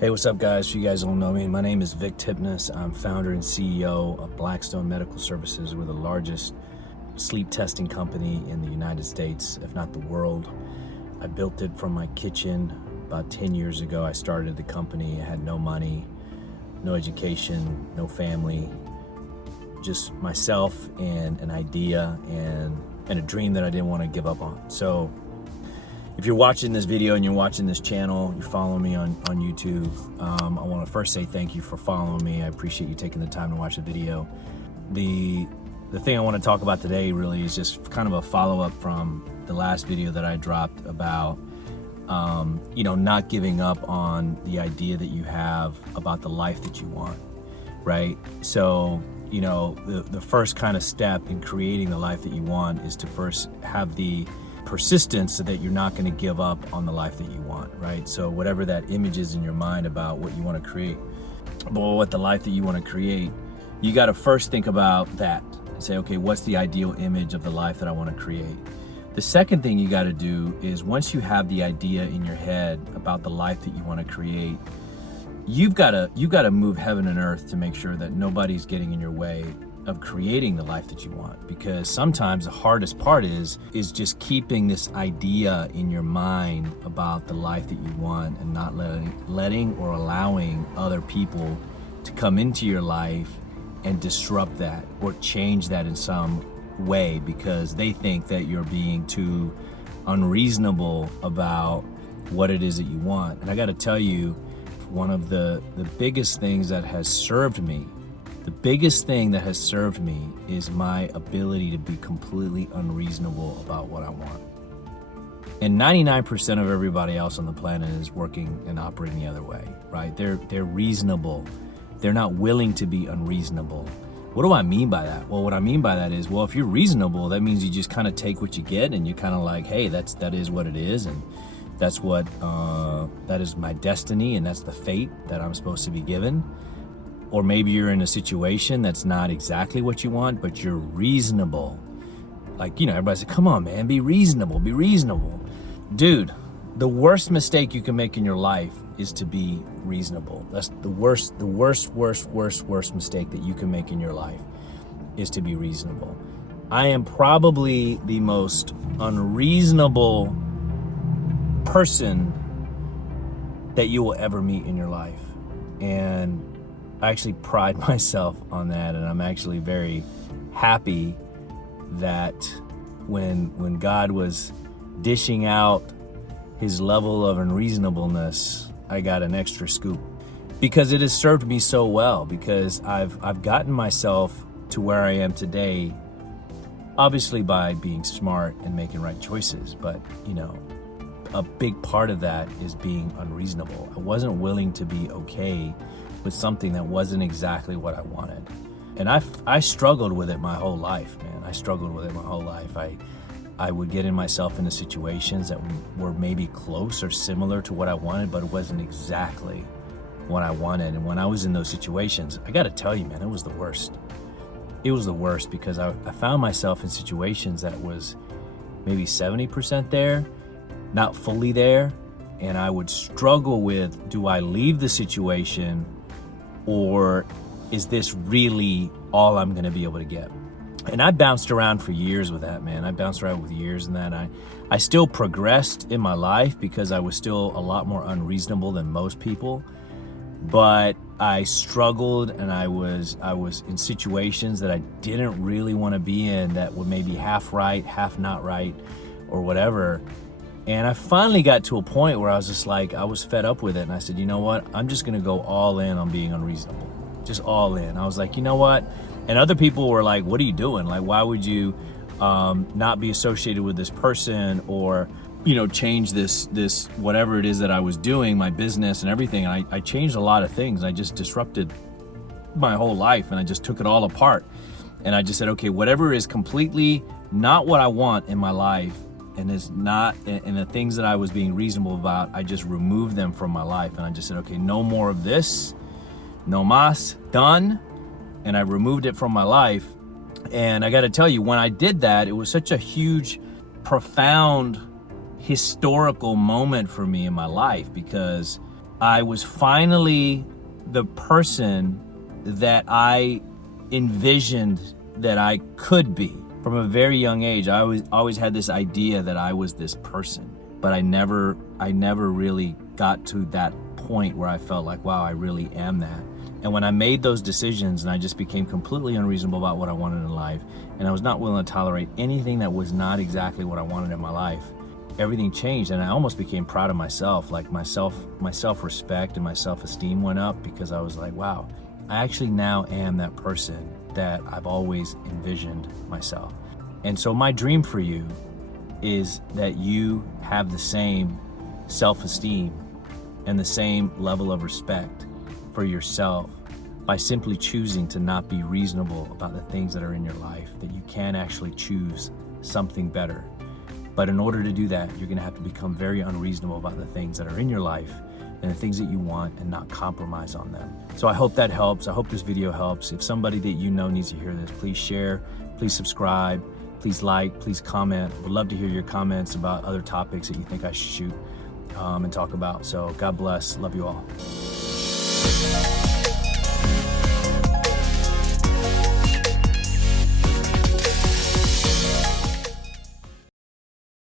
Hey, what's up, guys? If you guys don't know me, my name is Vick Tipnes. I'm founder and CEO of Blackstone Medical Services. We're the largest sleep testing company in the United States, if not the world. I built it from my kitchen about 10 years ago. I started the company. I had no money, no education, no family, just myself and an idea and a dream that I didn't want to give up on. So if you're watching this video and you're watching this channel, you're following me on YouTube, I want to first say thank you for following me. I appreciate you taking the time to watch the video. The thing I want to talk about today really is just kind of a follow-up from the last video that I dropped about not giving up on the idea that you have about the life that you want, right? So the first kind of step in creating the life that you want is to first have the persistence so that you're not going to give up on the life that you want, right? So whatever that image is in your mind about what you want to create, but what the life that you want to create, you got to first think about that and say, okay, what's the ideal image of the life that I want to create? The second thing you got to do is, once you have the idea in your head about the life that you want to create, you've got to move heaven and earth to make sure that nobody's getting in your way of creating the life that you want. Because sometimes the hardest part is just keeping this idea in your mind about the life that you want and not letting or allowing other people to come into your life and disrupt that or change that in some way, because they think that you're being too unreasonable about what it is that you want. And I got to tell you, one of the biggest things that has served me, is my ability to be completely unreasonable about what I want. And 99% of everybody else on the planet is working and operating the other way, right? They're reasonable. They're not willing to be unreasonable. What do I mean by that? Well, what I mean by that is, well, if you're reasonable, that means you just kind of take what you get and you're kind of like, hey, that is what it is, and that's what that is my destiny, and that's the fate that I'm supposed to be given. Or maybe you're in a situation that's not exactly what you want, but you're reasonable. Like, everybody said, come on, man, be reasonable. Dude, the worst mistake you can make in your life is to be reasonable. That's the worst mistake that you can make in your life, is to be reasonable. I am probably the most unreasonable person that you will ever meet in your life. And I actually pride myself on that, and I'm actually very happy that when God was dishing out his level of unreasonableness, I got an extra scoop, because it has served me so well, because I've gotten myself to where I am today, obviously by being smart and making right choices, but a big part of that is being unreasonable. I wasn't willing to be okay with something that wasn't exactly what I wanted. And I struggled with it my whole life, man. I would get in myself into situations that were maybe close or similar to what I wanted, but it wasn't exactly what I wanted. And when I was in those situations, I got to tell you, man, it was the worst. It was the worst, because I found myself in situations that was maybe 70% there, not fully there. And I would struggle with, do I leave the situation, or is this really all I'm going to be able to get? And I bounced around for years with that, man. And that. I still progressed in my life, because I was still a lot more unreasonable than most people. But I struggled, and I was in situations that I didn't really want to be in, that were maybe half right, half not right, or whatever. And I finally got to a point where I was just like, I was fed up with it. And I said, you know what? I'm just going to go all in on being unreasonable. Just all in. I was like, you know what? And other people were like, what are you doing? Like, why would you not be associated with this person, or, change this, whatever it is that I was doing, my business and everything. And I changed a lot of things. I just disrupted my whole life, and I just took it all apart. And I just said, okay, whatever is completely not what I want in my life, and is not, and the things that I was being reasonable about, I just removed them from my life. And I just said, okay, no more of this, no más, done. And I removed it from my life. And I got to tell you, when I did that, it was such a huge, profound, historical moment for me in my life, because I was finally the person that I envisioned that I could be. From a very young age, I always had this idea that I was this person, but I never really got to that point where I felt like, wow, I really am that. And when I made those decisions and I just became completely unreasonable about what I wanted in life, and I was not willing to tolerate anything that was not exactly what I wanted in my life, everything changed, and I almost became proud of myself. Like my self-respect and my self-esteem went up, because I was like, wow, I actually now am that person that I've always envisioned myself. And so my dream for you is that you have the same self-esteem and the same level of respect for yourself by simply choosing to not be reasonable about the things that are in your life, that you can actually choose something better. But in order to do that, you're gonna have to become very unreasonable about the things that are in your life and the things that you want, and not compromise on them. So I hope that helps. I hope this video helps. If somebody that you know needs to hear this, please share, please subscribe, please like, please comment. Would love to hear your comments about other topics that you think I should shoot and talk about. So God bless, love you all.